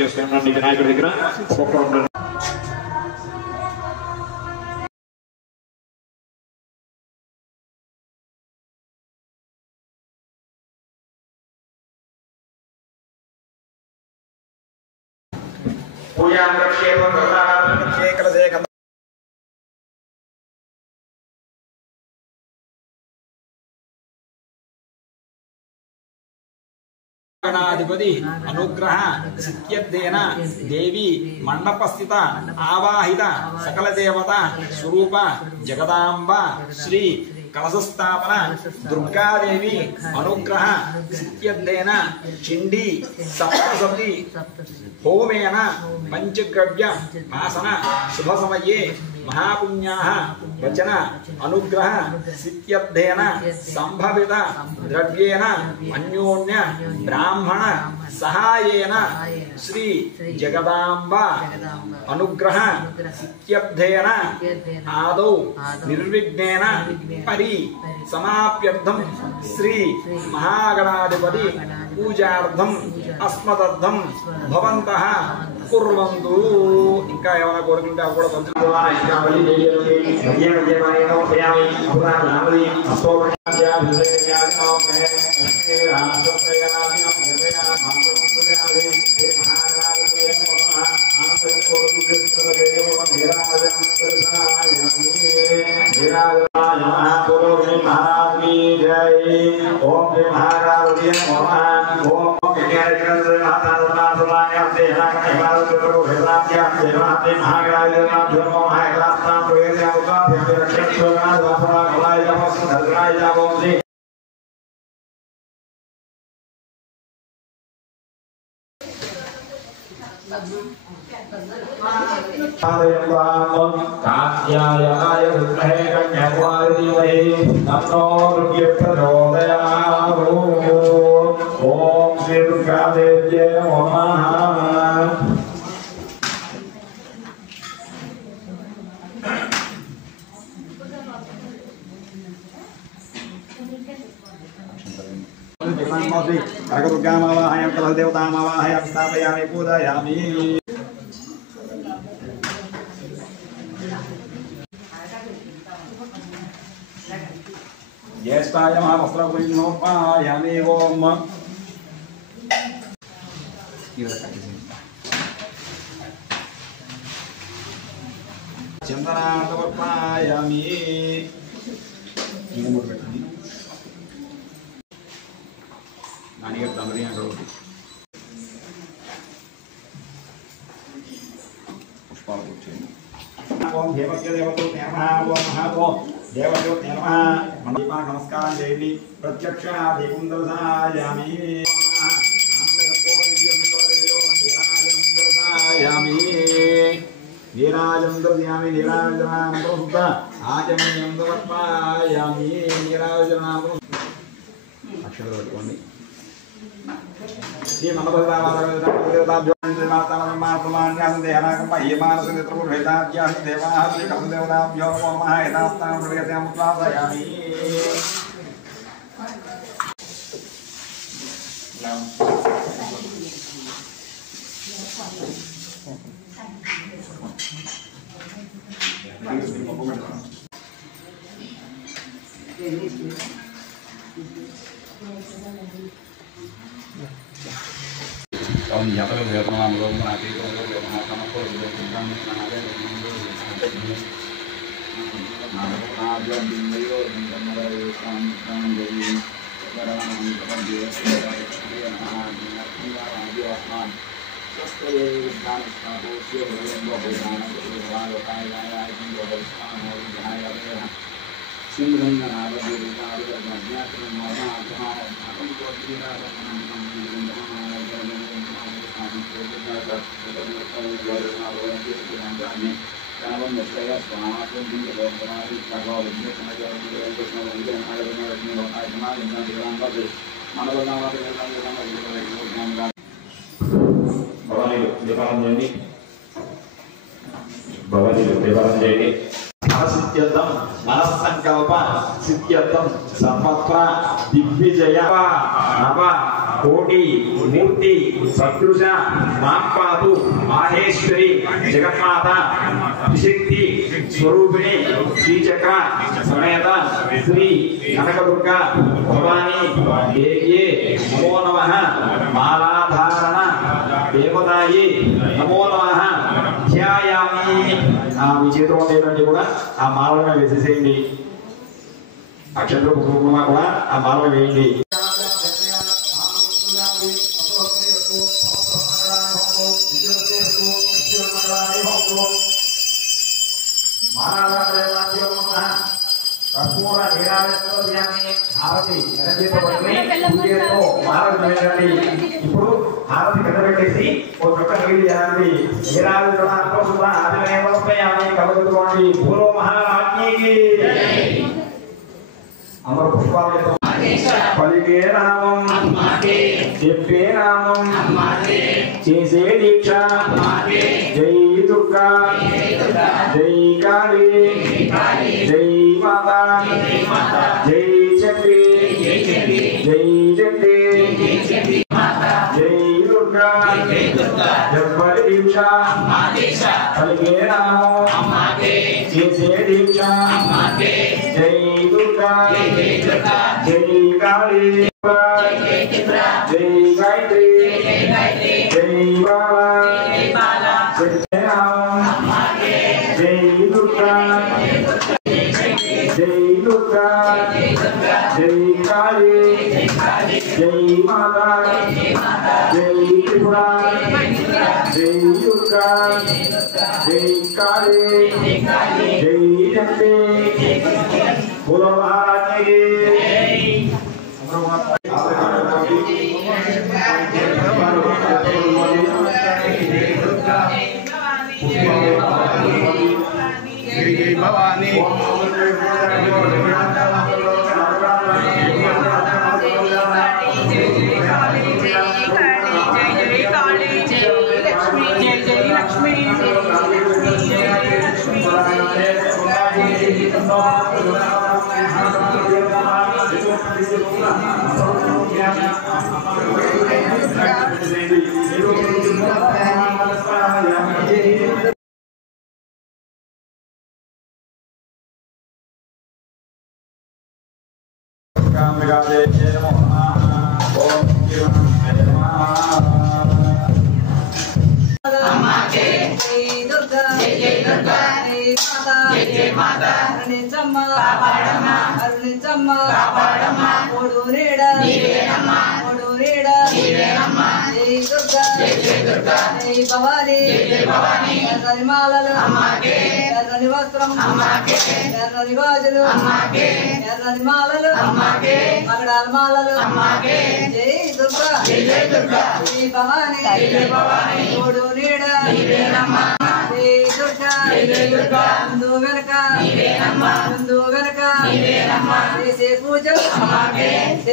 చేసుకున్నాను వినాయకుడి దగ్గర ఒక్కొక్క पूजा गणाधिपति अनुग्रह सिद्ध्यर्थेन देवी मंडपस्थित आवाहित सकल देवता स्वरूप जगदांबा श्री कलशस्थापन दुर्गा देवी अनुग्रह सिद्ध्यर्थेन चिंडी सप्तशती होमेन पंचगव्य आसन शुभ समये महापुण्याः वचन अनुग्रह सिद्ध्यर्थेन संभवित द्रव्येन अन्योन्य ब्राह्मण सहायेन श्री जगदांबा अनुग्रह सिद्ध्यर्थेन आदौ निर्विघ्नेन परि समाप्यर्थं श्री महागणाधिपति पूजार्थं अस्मदर्थं भवन्तः कुर्वन्तु। ఇంకా ఏమైనా కోరుకుంటే అవి కూడా कात्यायनाय विद्महे कन्याकुमारी धीमहि तन्नो दुर्गे प्रचोदयात्। ओम श्री दुर्गा देव्यै नमः। दुर्गामावाहयामि कलशदेवतामावाहयामि स्थापयामि पूजयामि। ज्येष्ठाय महावस्त्रपुरीनोपायामि। ओम चंदनार्पयामि। नानिगे तमरियां करो पुष्पाल पूछेंगे। ओम देवस्य देवतो नमः। ओम महातो देवतो नमः। मंडपा नमस्कार देवी प्रत्यक्ष दीपं दर्शयामि। नीराजं दर्शयामि। नीराजनामृत आचमनीयं समर्पयामि। नीराजनामृत अक्षर पట్టుకోండి। Shri Om jatuh dari malam belum mati kalau belum makan apa belum makan ada ada di mayor dan mulai sampai dari barang barang biasa dari anak dia akan sesuai dengan status yang berbeda dengan kaya juga bersama dengan kaya Sindrom dan ada di luar banyak mana akan berkira सिद्ध्यर्थं मनस्संकल्प सिद्ध्यर्थं संपत्रा Digvijay नव कोटि मूर्ति सदृश मां पातु माहेश्वरी जगन्माता शक्ति स्वरूपिणी श्रीचक्र समेत श्री कनकदुर्गा भवानी देव्ये नमो नमः मालाधारण देवताये नमो नमः ध्यायामि మీ చేతిలో ఉండేటువంటి కూడా ఆ మాలను వేసేసేయండి అక్షంతర కుటుంబం కూడా ఆ మాలను వేయండి ఇప్పుడు హారతి కింద పెట్టేసి ఒక చొక్క నీళ్ళు చేయాలి కలుగుకోండి పూర్వ మహారాజ్ఞికి అమర పుష్పాలతో పలికే నామం చెప్పే నామం చేసే దీక్ష జై దుర్గా జై కాళీ జై మాతా జై చండీ జై చండీ జై దుర్గా జబ్బరి దీక్ష పలికే నామం చేసే దీక్ష జై దుర్గా జై కాళీ జై గాయత్రి జై బాలా జై రామ జై దుర్గా జై దుర్గా జై కాళీ జై మాతా జై త్రిపుర జై దుర్గా జై కాళీ జై చండీ పూర్వ మహారాజ్ఞికి जय भवानी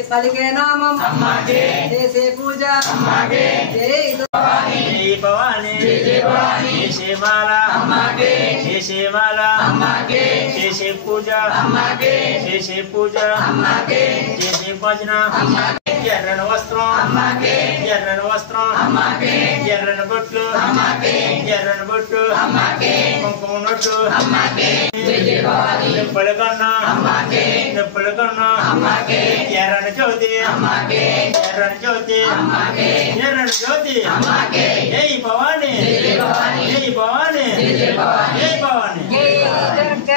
पलिके नामम जैसे पूजा जय भवानी जय भवानी जय माला जय माला जय पूजा जय पूजा जय भजना ఎర్రన వస్త్రం ఎర్రన వస్త్రం ఎర్రన బొట్లు ఎర్రన బొట్టు కుంకుమ నొట్టు నిప్పుల కన్నా నిప్పుల కన్నా ఎర్రన జ్యోతి ఎర్రన జ్యోతి ఎర్రన జ్యోతి జై భవాని జై భవాని జై భవాని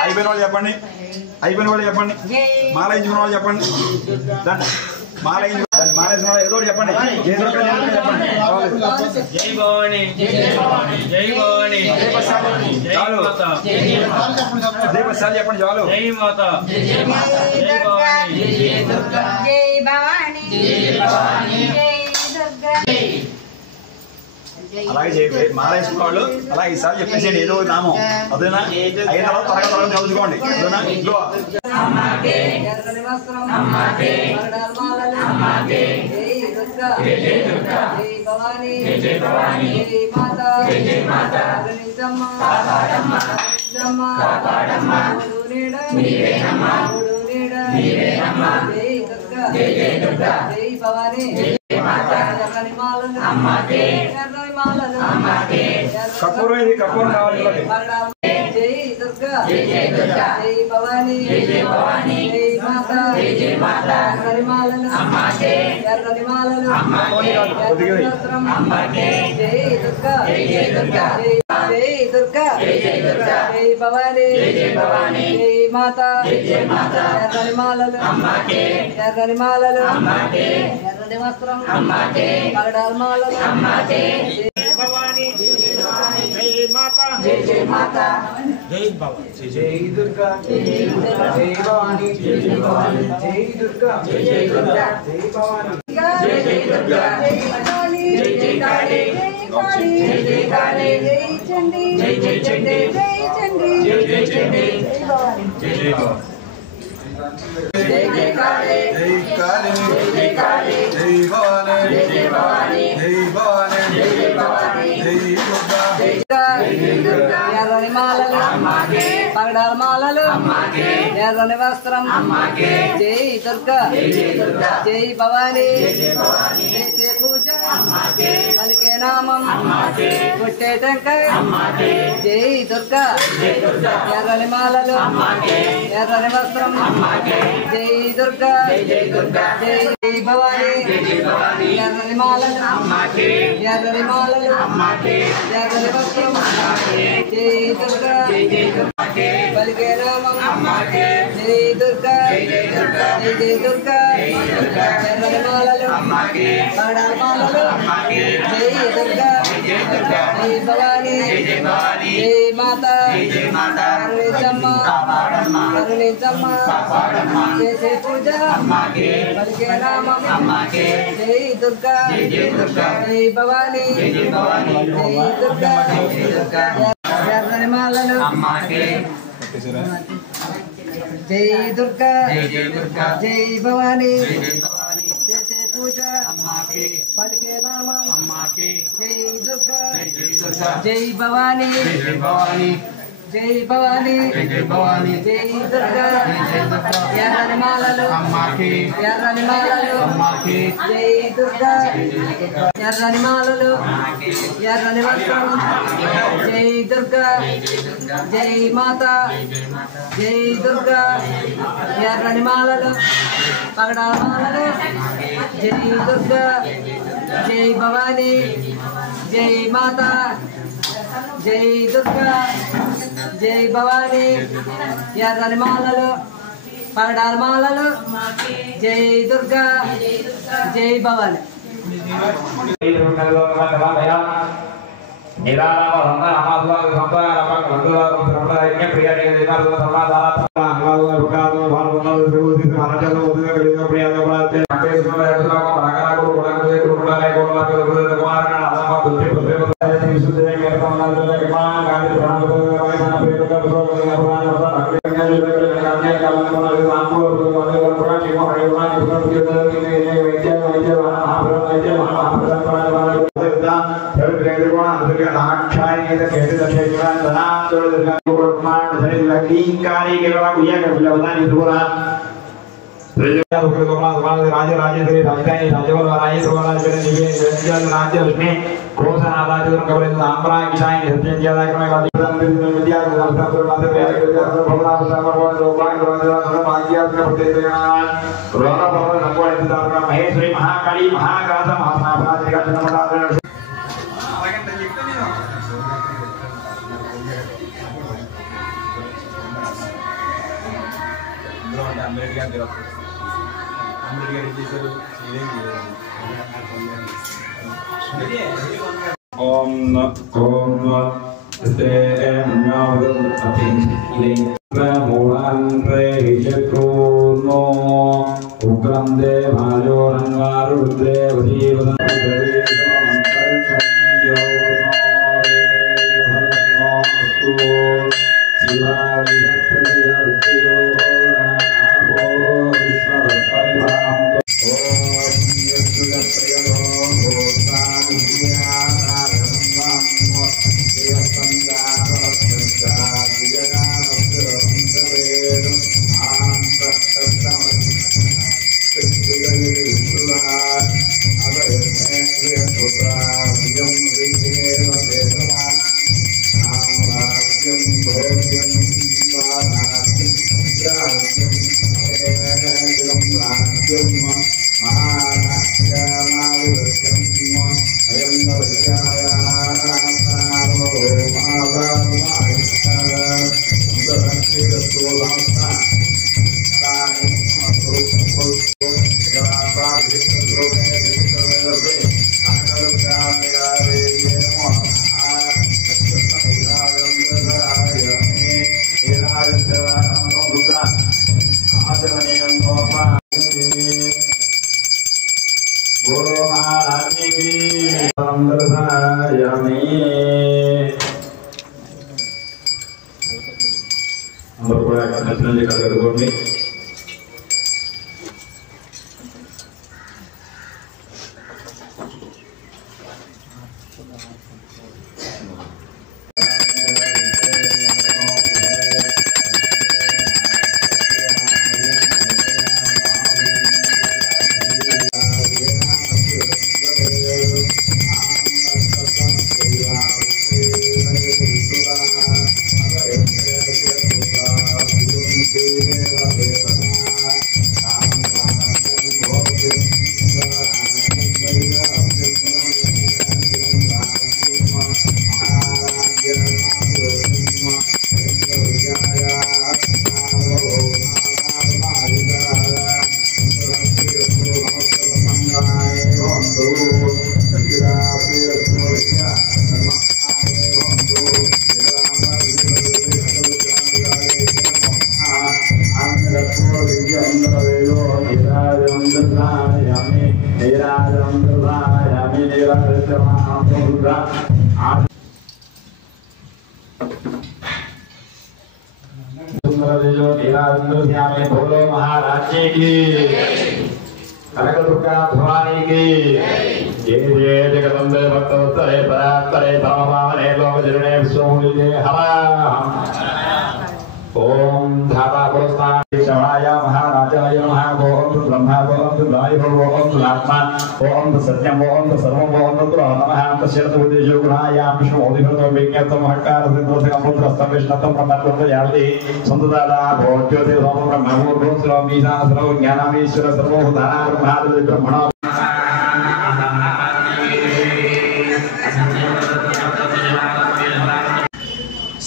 అయిపోయిన వాళ్ళు చెప్పండి అయిపోయిన వాళ్ళు చెప్పండి మాల ఇచ్చిన వాళ్ళు చెప్పండి మాల మాలేసిన వాళ్ళు ఏదో చెప్పండి జై దుర్గా చెప్పండి జై భవాని జై భవాని జై భవాని చాలు జై బస్సాలు చెప్పండి చాలు జై మాత जय भवानी जय भवानी जय दुर्गा అలాగే చేయండి మాల వేసుకున్న వాళ్ళు అలా ఈసారి చెప్పేసేయండి ఏదో నామం అదేనా అయిన తర్వాత త్వరగా త్వరగా చదువుకోండి అదేనా ఇంట్లో जय भवानी ఎర్రని మాలలు అమ్మకే ఎర్రని మాలలు అమ్మకే కపూరం ఇది కపూరం కావాలి జై దుర్గా జై దుర్గా జై భవాని జై భవాని జై మాత జై మాత ఎర్రని మాలలు అమ్మకే ఎర్రని మాలలు అమ్మకే అమ్మకే జై దుర్గా జై దుర్గా జై దుర్గా జై దుర్గా జై భవాని జై భవాని జై మాత జై మాత ఎర్రని మాలలు అమ్మకే ఎర్రని మాలలు అమ్మకే ఎర్రని వస్త్రం అమ్మకే పగడాల మాలలు అమ్మకే భవాని జై భవాని జై మాతా జై మాత జై భవాని జై దుర్గా జై భవాని జై భవాని జై దుర్గా జై దుర్గా జై భవాని జై దుర్గా జై కాళీ జై కాళీ జై కాళీ జై కాళీ జై చండీ జై చండీ జై చండీ జై చండీ జై భవాని జై భవాని జై కాళీ జై కాళీ జై కాళీ జై భవాని జై భవాని జై భవాని జై భవాని జై దుర్గా జై దుర్గా ఎర్రని మాలలు అమ్మకే పగడాల మాలలు అమ్మకే ఎర్రని వస్త్రం అమ్మకే జై దుర్గా జై దుర్గా జై భవాని జై భవాని చేసే పూజ అమ్మకే పలికే నామం అమ్మకే కొట్టే టెంకాయ అమ్మకే జై దుర్గా జై దుర్గా ఎర్రని మాలలు అమ్మకే ఎర్రని వస్త్రం అమ్మకే జై దుర్గా జై దుర్గా జై భవాని జై భవాని ఎర్రని మాలలు అమ్మకే ఎర్రని మాలలు అమ్మకే ఎర్రని వస్త్రం అమ్మకే జై దుర్గా జై దుర్గా పలికే నామం అమ్మకే జై దుర్గా జై దుర్గా జై దుర్గా ఎర్రని మాలలు అమ్మకే పగడాల మాలలు అమ్మకే జై దుర్గా జై దుర్గా జై భవాని జై భవాని జై మాత జై మాత కరుణించమ్మ కాపాడమ్మ కరుణించమ్మ కాపాడమ్మ చేసే పూజ అమ్మకే పలికే నామం అమ్మకే జై దుర్గా జై దుర్గా జై భవాని జై భవాని జై దుర్గా జై దుర్గా ఎర్రని మాలలు అమ్మకే జై దుర్గా జై దుర్గా జై భవాని జై భవాని చేసే పూజ అమ్మకే పలికే నామం అమ్మకే జై దుర్గా జై దుర్గా జై భవాని జై భవాని జై భవాని జై భవాని జై దుర్గా జై దుర్గా ఎర్రని మాలలు అమ్మకే ఎర్రని మాలలు అమ్మకే జై దుర్గా ఎర్రని మాలలు ఎర్రని వస్త్రం జై దుర్గా జై మాత జై దుర్గా ఎర్రని మాలలు పగడాల మాలలు జై దుర్గా జై భవాని జై మాత జై దుర్గా జై భవాని ఎర్రని మాలలు పగడాల మాలలు జై దుర్గా జై భవాని राजराजेश्वरी राजधानी राजवराय सुवराजन निवेदन राज्यलक्ष्मी कोसनादाचुर कवलित आंब्रा किशाय सत्यज्ञादा क्रमवादी विद्या शास्त्र भवनाथ समर्पण लोकान रोजन भाग्यात्म प्रतिदेवनान रोना भवन नकोय दार महेश्वरी महाकाली महागाध महानाभादिका जन्मदान Om అందరూ కూడా నచ్చినందుకు కలగదుకోండి. बोलो महाराज्य की कनकदुर्गा भवानी की जय जय जगदम्बे भक्तवत्सले परात्परे भवमावने लोकजनने विश्वमूल्ये हवा ओम धाता पुरस्ताय शरणाय महाराजाय नमः ओम ब्रह्मा ओम वायु ओम आत्मा ओम सत्यम ओम सर्वम ओम नमः तस्यतु उद्देशो गुणाय विष्णु ओदिभतो विज्ञातम हकार सिद्धोषकम पुत्रस्तम विष्णुतम ब्रह्मत्वं याति संतदादा भोज्योति सोम ब्रह्मो स्वामी सर्व ज्ञानामीश्वर सर्वभूतानां ब्रह्मादि ब्रह्मणो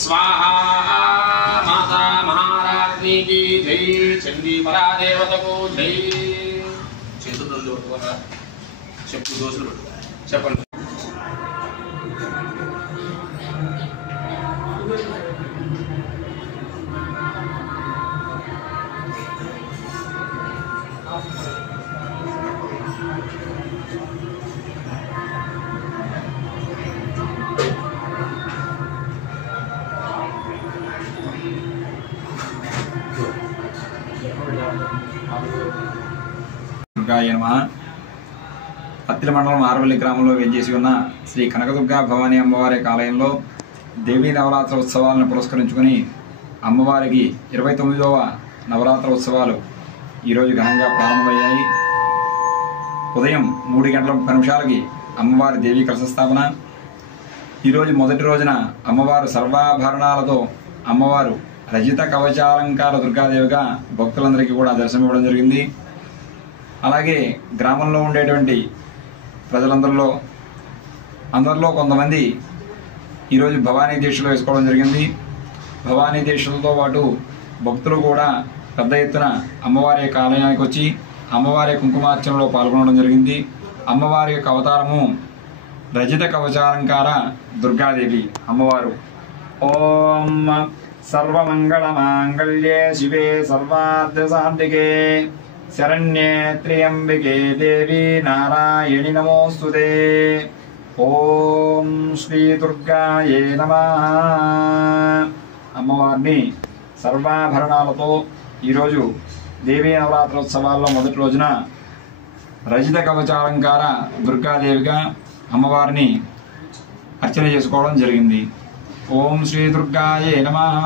स्वाहा माता महारानी की जय चंडी परादेवता को जय చేతుల్లో పట్టుకోరా చెప్పు దోసులు పట్టుకో చెప్పండి పత్తిల మండలం ఆరవల్లి గ్రామంలో వేంచేసి ఉన్న శ్రీ కనకదుర్గా భవానీ అమ్మవారి ఆలయంలో దేవీ నవరాత్రి ఉత్సవాలను పురస్కరించుకుని అమ్మవారికి 29వ నవరాత్రి ఉత్సవాలు ఈరోజు ఘనంగా ప్రారంభమయ్యాయి. ఉదయం 3:30 అమ్మవారి దేవీ కలశస్థాపన. ఈరోజు మొదటి రోజున అమ్మవారు సర్వాభరణాలతో అమ్మవారు రజిత కవచాలంకార దుర్గాదేవిగా భక్తులందరికీ కూడా దర్శనమివ్వడం జరిగింది. అలాగే గ్రామంలో ఉండేటువంటి అందరిలో కొంతమంది ఈరోజు భవానీ దీక్షలు వేసుకోవడం జరిగింది. భవానీ దీక్షలతో పాటు భక్తులు కూడా పెద్ద ఎత్తున అమ్మవారి యొక్క ఆలయానికి వచ్చి అమ్మవారి కుంకుమార్చనలో పాల్గొనడం జరిగింది. అమ్మవారి యొక్క అవతారము రజిత కవచాలంకార దుర్గాదేవి అమ్మవారు. ఓం సర్వమంగళ మాంగళ్యే శివే సర్వార్థ సాధికే శరణ్యే త్ర్యంబకే దేవి నారాయణి నమోస్తుతే. ఓం శ్రీ దుర్గాయే నమః. అమ్మవారిని సర్వాభరణాలతో ఈరోజు దేవీ నవరాత్రోత్సవాల్లో మొదటి రోజున రజిత కవచాలంకార దుర్గాదేవిగా అమ్మవారిని అర్చన చేసుకోవడం జరిగింది. ఓం శ్రీ దుర్గాయే నమః.